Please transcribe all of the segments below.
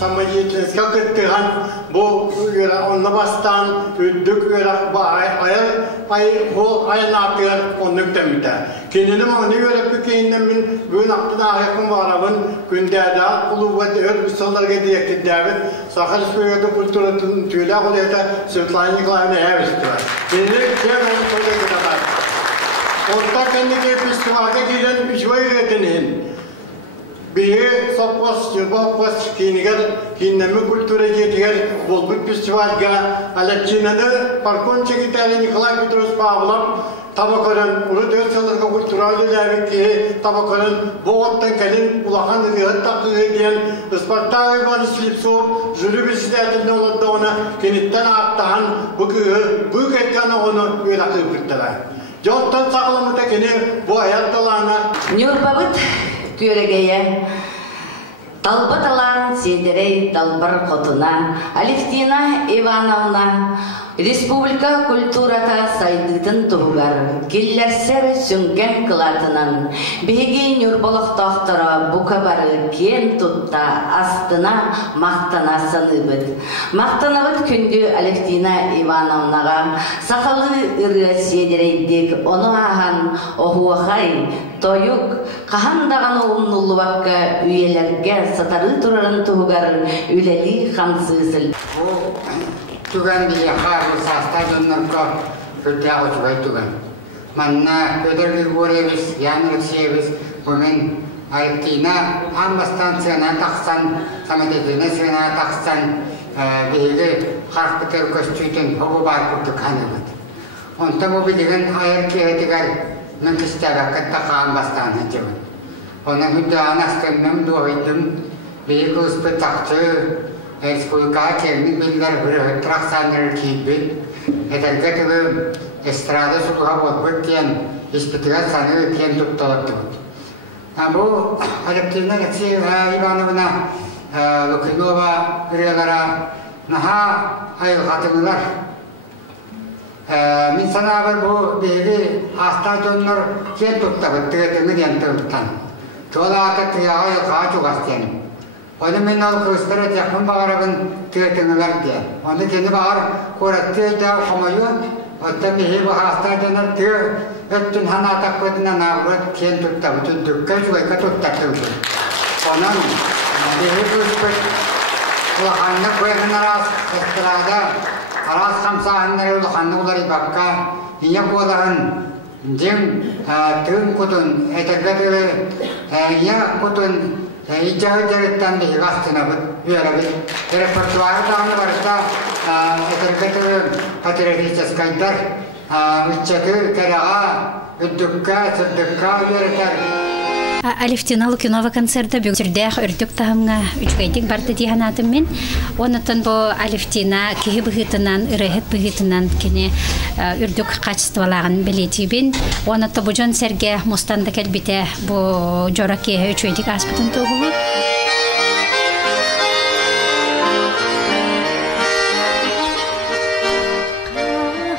самоидентность как это бо он бастан үддүк айнапер оннук темите киненим аны көрөп кейинден мен бүгүн актыда айкын барабын күндәдә кулубат өрбүсөлләргә диякидәбит Саха Республикасы культура түйүлә гылета Светлана Николаевна Эвестова кине кемен көйдә бар орта кенеге фестивалга килен жойретенин бие сопос жобос кинеме культура жетигер болбут фестивальга Алевтинаны паркончегитали Николай Петрович Павлов табакорын уру дөсөлөргө культуралды лабики табакорын боғаттан калин улахан ыгыт такыгы диен ыспартагы баны слипсоп жүрү председателин олодда оны кенеттен аттахан бүк этканы оны ыйлакы бүттелай жоттан сагыламыта кене бу аятталана Нюрбабыт Күрегeye Талбат алан седерей талбар котуна Алевтина Ивановна Республика культурата сайдытын тугар киллерсер сүнген кылатынан беги нюрболох тохтора букабары кен тутта астына мактана сыныбыт мактанабыт күндү Алевтина Ивановнага Сахалы Ырыа седерейдик ону ахан охуахай тоюк кахандаган улнулубакка үйелерге сатары турарын тугар үлели хансысыл Tugan dia harus sasta jonnorko kerja ojbai tugan. Mana pedar dirbolevis, yang resievis, women Alevtina amastan sena taksan sama dedena sena taksan bege harus betul kostuiten hobobar kutuk hanemat. Untuk mobil dengan air kira tiga mengistirahat kata amastan hajawan. Orang muda anak kenam dua hitam bege uspetak tu. Республика кемни билдер бир траксанер кийбит этерге эстрада сулга болбут кен испытыга саны кен тутталып. Бу Алевтина Ивановна Лукинова Ырыалара наха айылгатыңылар. Мин санабыр бу беги аста жоннор кен туттабыт тыгытыңы ден туттан. Жолааты тыяга айылга жугастен. Onu men al kıstara yakın bağırın tüyetiniler diye. Onu kendi bağır kurattığı da komuyor. Hatta mihi bu hasta döner tüy öttün hana takvadına navrat kiyen tutta bütün dükkan şuayka tuttatıldı. Onun mihi kıspıt ulahanlı koyun aras kıstarada aras kamsahanları ulahanlı uları bakka niye kulağın dim tüm kutun etergatı ya kutun Ijazah di gastuna biar repertuar tahun berita terkait tworческай ucapan kera dukka sedekah biar Алевтина Лукинова концерта бүгүрдэх үрдүк тахымга үчгейдик барды диханатым мен. Онотон бу Алевтина киһи быһытынан, ырыһыт быһытынан кини үрдүк качестволагын билетибин. Онотто бу жон серге мустанда келбите бу жораки үчгейдик аспытын тугу.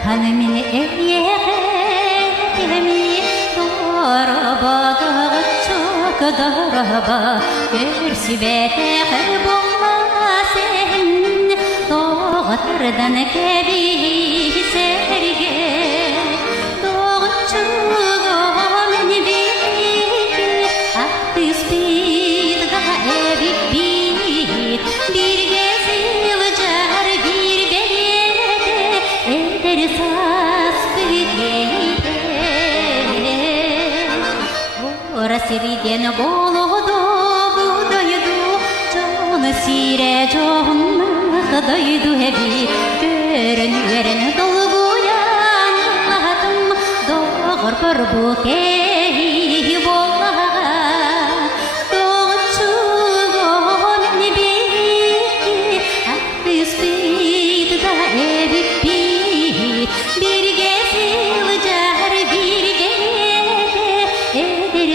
Ханымини Daraba görsübete bulmasın doğatardan kebi serge doğuçuğum bir aktüspid evi bir gezil car bir belede eder sas bideyde Сириден болуду будойду жон сире жон хадойду эби көрүнүрүн долгуян атым догор борбуке болага догчугон неби актыспит да эби бирге сыл жар бирге эдер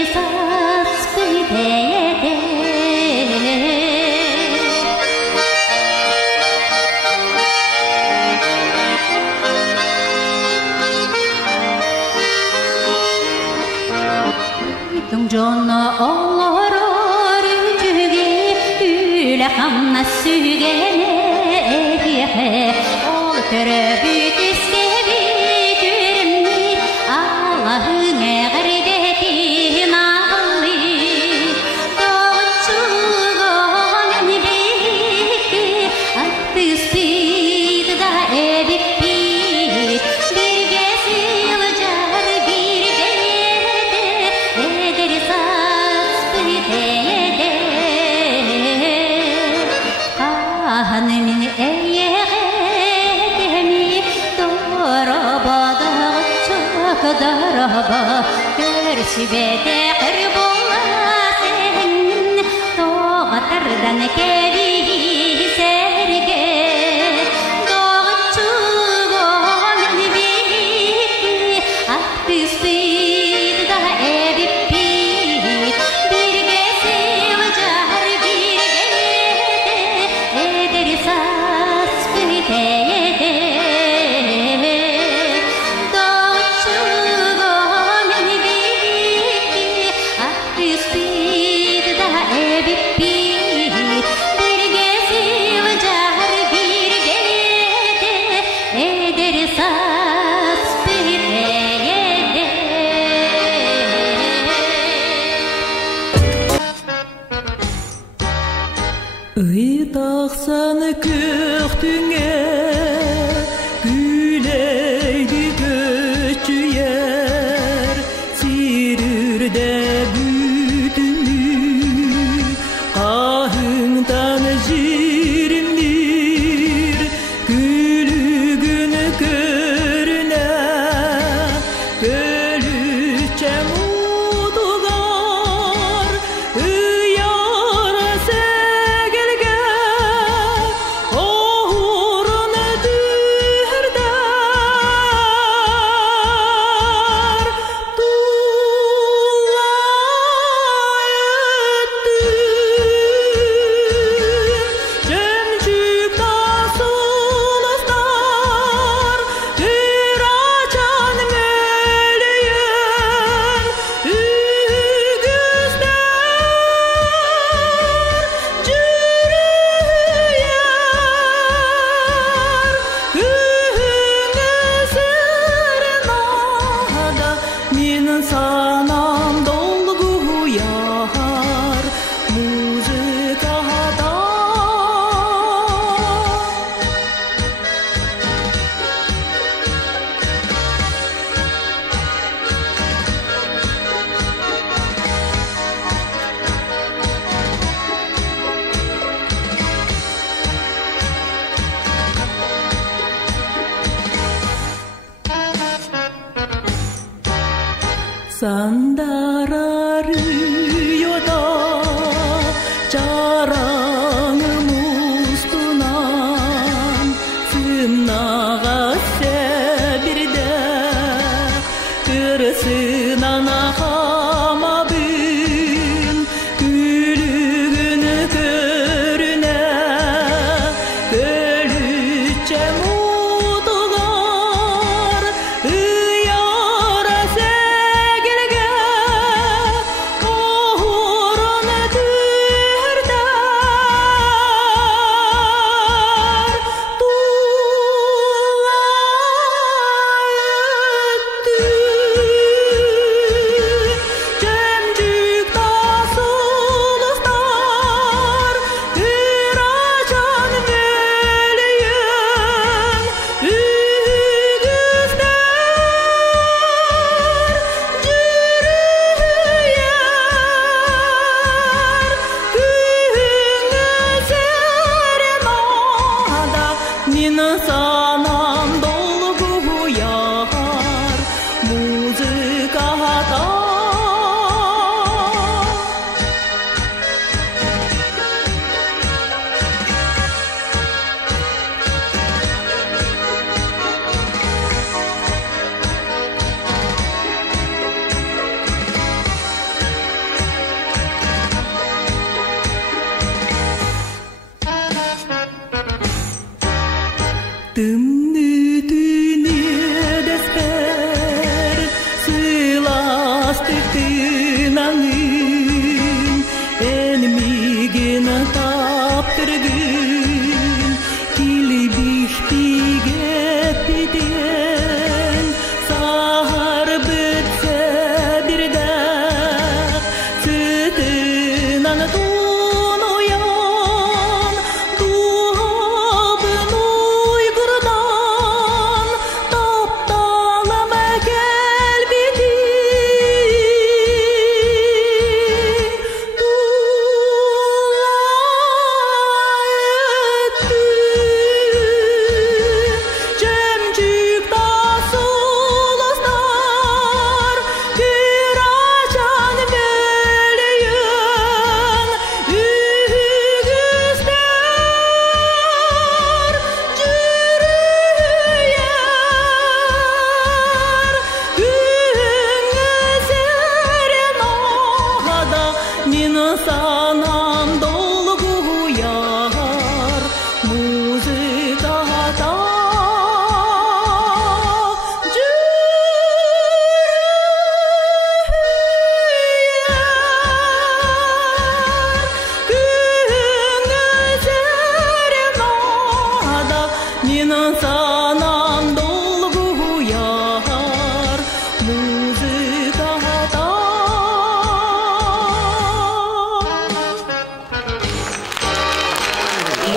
Enmigin taptırgı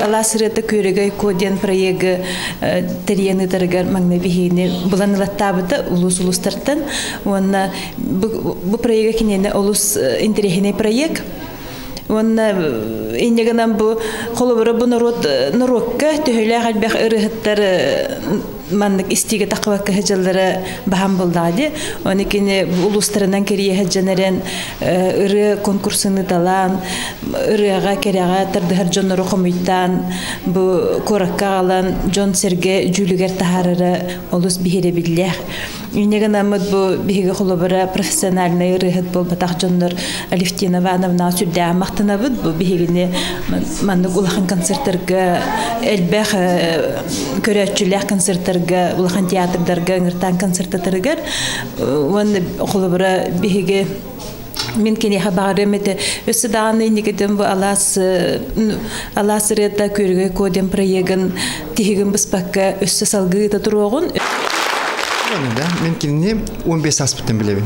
Аласырыта көрөгөй коден проекты терьяны таргар магнабихини буланылаттабыта улус-улустартан. Онна бу проекта кинене улус интересный проект. Онна иннегенан бу холобора бу народка төһөлө халбах ырыхтар маннык истиге такыбакка хажаллары баһам булдады. Оникине улустарынан керие хаҗанарен ыры конкурсыны талан, ырыга керега тардыгар жоннору комуйтан бу коракка алан жон серге жүлүгер тахарары олус бихире биллер. Иннегенан бу биһиге холобора профессиональный ырыхат болбатак жоннор Алевтина Лукинова сүрдә мактанабыт бу биһигене маннык улахан концерттерге элбэх көрәчүләр концерттер улахан театрдарга ыңыртан концерттарыгар он холобра биһиге мен кене хабарымды өсө даганы никеден бу аласырыта көргө коден проектын тигин быспакка өсө салгыта турогун мен кене 15 аспыттан билебин.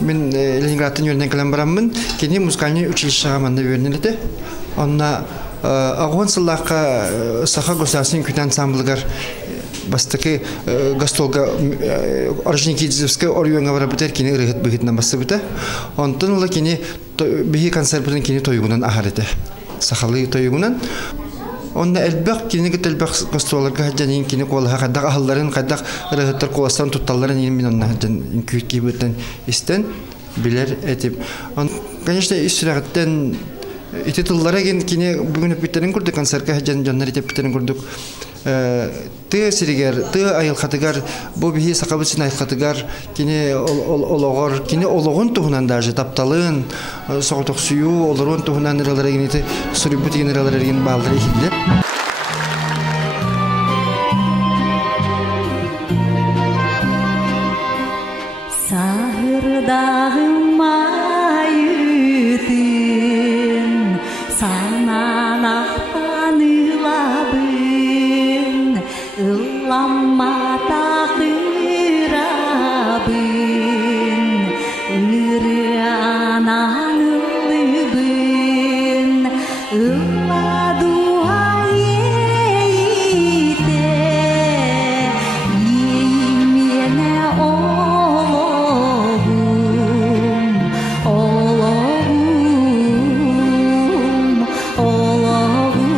Мен Ленинградтан йөрнен келем бараммын. Кене музыкальный училищега мында бернелде. Онна агонсыллакка Саха государственный күтен ансамбльгар бастыки гастролга Орджоникидзевская орюенга бара битер кене ырыгыт быгытнан басыбыта. Онтон ула кене биһи концертын кене тойгунан ахарыты. Сахалы тойгунан онна элбак кенеге телбак гастролга хаҗанин кене колга кадак ахылларын кадак ырыгыттар коластан тутталларын мен онна хаҗан күтки бутан истен билер этип. Конечно, исрагыттан итетуллара кене бүгүн биттерин күрдүк концертка хаҗан жаннар этип биттерин күрдүк. Ты сиригер, ты айылхатыгар, бу биһи сакабысын айылхатыгар, кене ологор, кене ологон туһунан даже тапталын, соготок сую, олорон туһунан нералар генете, сурибут генералар ген балдыр ихилде. Сахырдагым майытын, сананактан ылабын, ылламма такырабын, ырыанан ылыбын, ылладуа ейте, еймене ологум, ологум, ологум.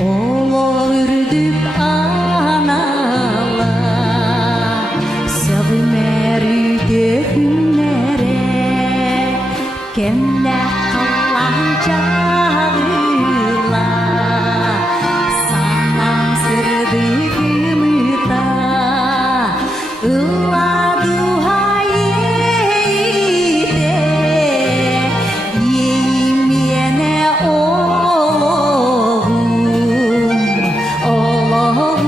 Олордук анала, сәгүмәри төһүнәре, кемнә калан чагыла, санам сырдыгымыта, ылладуа ейте, еймене ологум, ологум,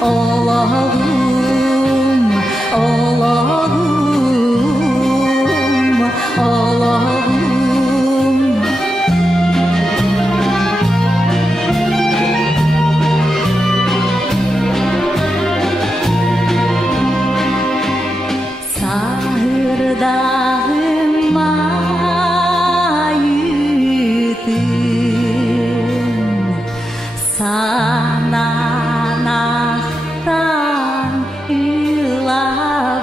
ологум, ологум, ологум. Сахырдагым майытын, сананактан ылабын.